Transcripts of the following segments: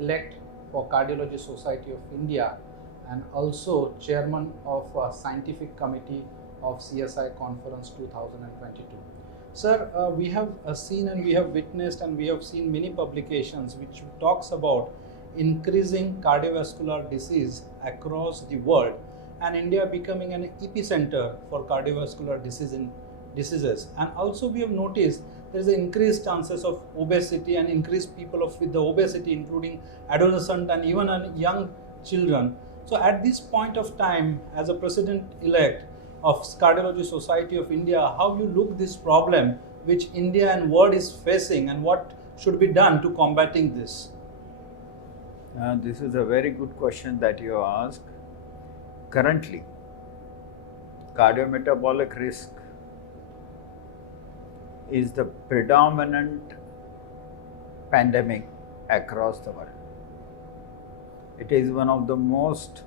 President-elect for Cardiology Society of India and also Chairman of Scientific Committee of CSI Conference 2022. Sir, we have seen and we have witnessed and we have seen many publications which talks about increasing cardiovascular disease across the world and India becoming an epicenter for cardiovascular diseases. And also we have noticed there is an increased chances of obesity and increased people with the obesity, including adolescent and even young children. So at this point of time, as a President-elect of Cardiology Society of India, how you look this problem which India and world is facing and what should be done to combating this? This is a very good question that you ask. Currently, cardiometabolic risk is the predominant pandemic across the world. It is one of the most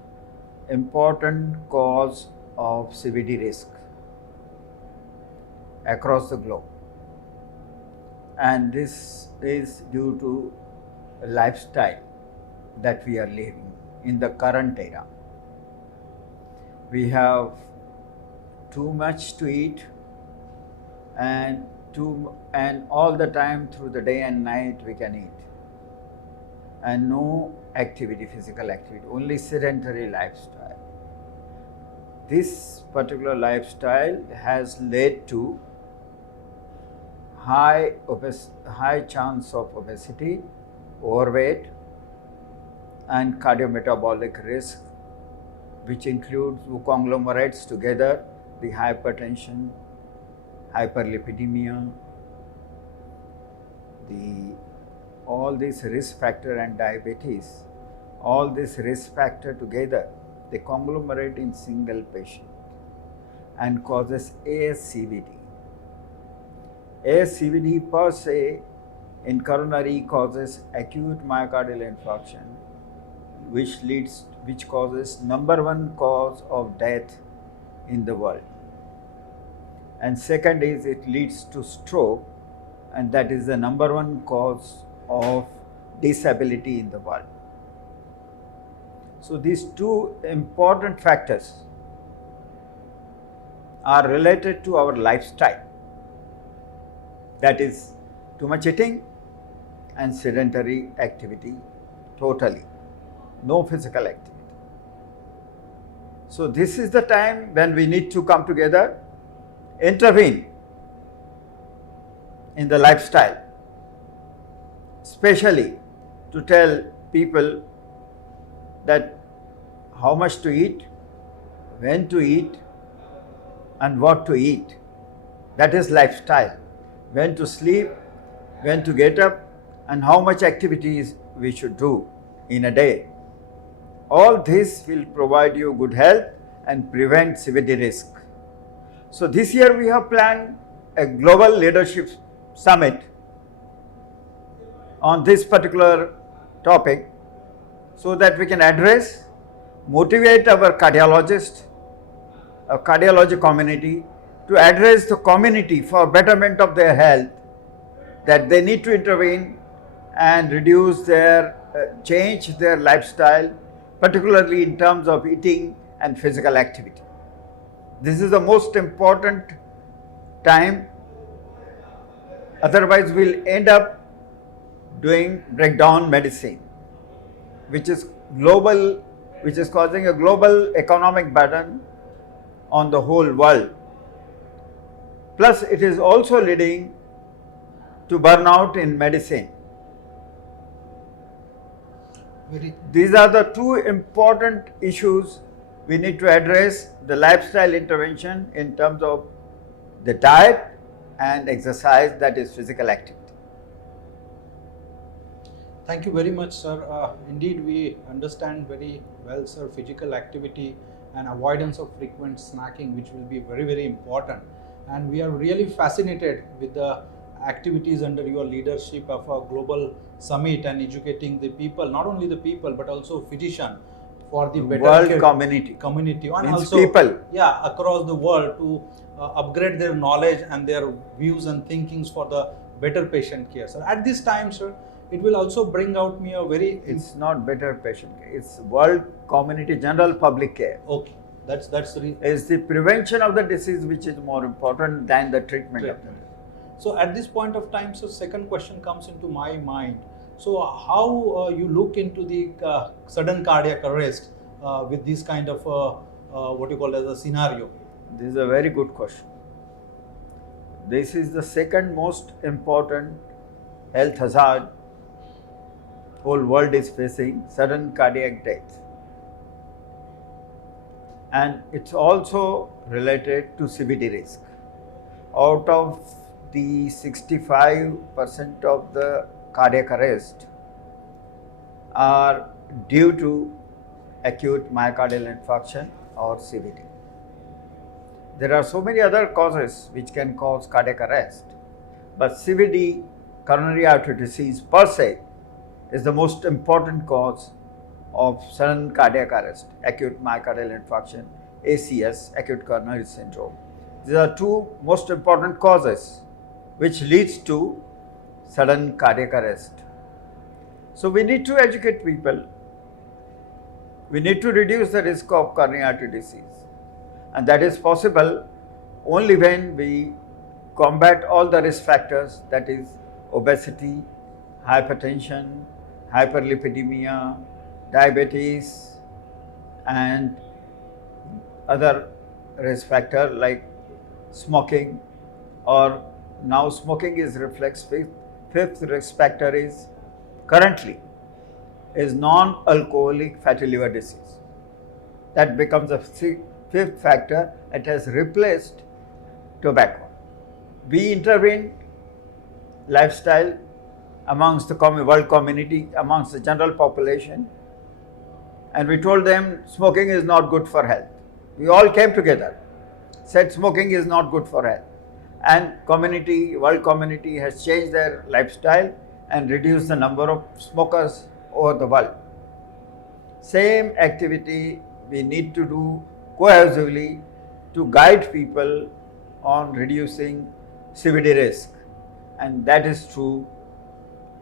important cause of CVD risk across the globe, and this is due to a lifestyle that we are living in the current era. We have too much to eat and all the time through the day and night we can eat, and no activity, physical activity, only sedentary lifestyle. This particular lifestyle has led to high chance of obesity, overweight, and cardiometabolic risk, which includes conglomerates together, the hypertension, hyperlipidemia, all these risk factor and diabetes, all this risk factor together, they conglomerate in single patient and causes ASCVD. ASCVD per se in coronary causes acute myocardial infarction, which causes #1 cause of death in the world. And second is it leads to stroke, and that is the #1 cause of disability in the world. So these two important factors are related to our lifestyle, that is too much eating and sedentary activity totally, no physical activity. So this is the time when we need to come together, intervene in the lifestyle, especially to tell people that how much to eat, when to eat, and what to eat. That is lifestyle. When to sleep, when to get up, and how much activities we should do in a day. All this will provide you good health and prevent CVD risk. So this year we have planned a global leadership summit on this particular topic so that we can address, motivate our cardiologists, our cardiology community to address the community for betterment of their health, that they need to intervene and reduce change their lifestyle, particularly in terms of eating and physical activity. This is the most important time, otherwise we'll end up doing breakdown medicine, which is causing a global economic burden on the whole world. Plus it is also leading to burnout in medicine. These are the two important issues we need to address: the lifestyle intervention in terms of the diet and exercise, that is physical activity. Thank you very much, sir. Indeed, we understand very well, sir, physical activity and avoidance of frequent snacking, which will be very, very important. And we are really fascinated with the activities under your leadership of a global summit and educating the people, not only the people, but also physician for the better world community and means also people. Yeah, across the world to upgrade their knowledge and their views and thinkings for the better patient care. So at this time, sir, it will also bring out me a very... It's not better patient care. It's world community general public care. Okay, that's the reason. It's the prevention of the disease which is more important than the treatment of the disease. So at this point of time, so second question comes into my mind. So how you look into the sudden cardiac arrest with this kind of what you call as a scenario? This is a very good question. This is the second most important health hazard whole world is facing, sudden cardiac death. And it's also related to CVD risk. Out of the 65% of the cardiac arrest are due to acute myocardial infarction or CVD. There are so many other causes which can cause cardiac arrest, but CVD, coronary artery disease per se, is the most important cause of sudden cardiac arrest, acute myocardial infarction, ACS, acute coronary syndrome. These are two most important causes which leads to sudden cardiac arrest. So we need to educate people. We need to reduce the risk of coronary artery disease, and that is possible only when we combat all the risk factors, that is obesity, hypertension, hyperlipidemia, diabetes, and other risk factor like smoking, or now smoking is reflex. Fifth risk factor is currently is non-alcoholic fatty liver disease. That becomes a fifth factor. It has replaced tobacco. We intervened lifestyle amongst the world community, amongst the general population, and we told them smoking is not good for health. We all came together, said smoking is not good for health, and world community has changed their lifestyle and reduced the number of smokers over the world. Same activity we need to do cohesively to guide people on reducing CVD risk, and that is through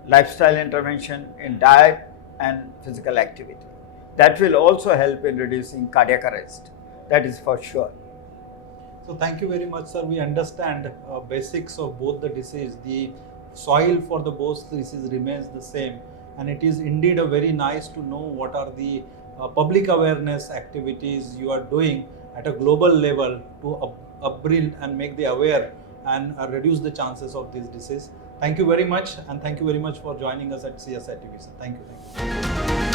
lifestyle intervention in diet and physical activity. That will also help in reducing cardiac arrest. That is for sure. So thank you very much, sir. We understand basics of both the disease. The soil for the both disease remains the same, and it is indeed a very nice to know what are the public awareness activities you are doing at a global level to upbring and make the aware and reduce the chances of this disease. Thank you very much, and thank you very much for joining us at CSI TV. Thank you.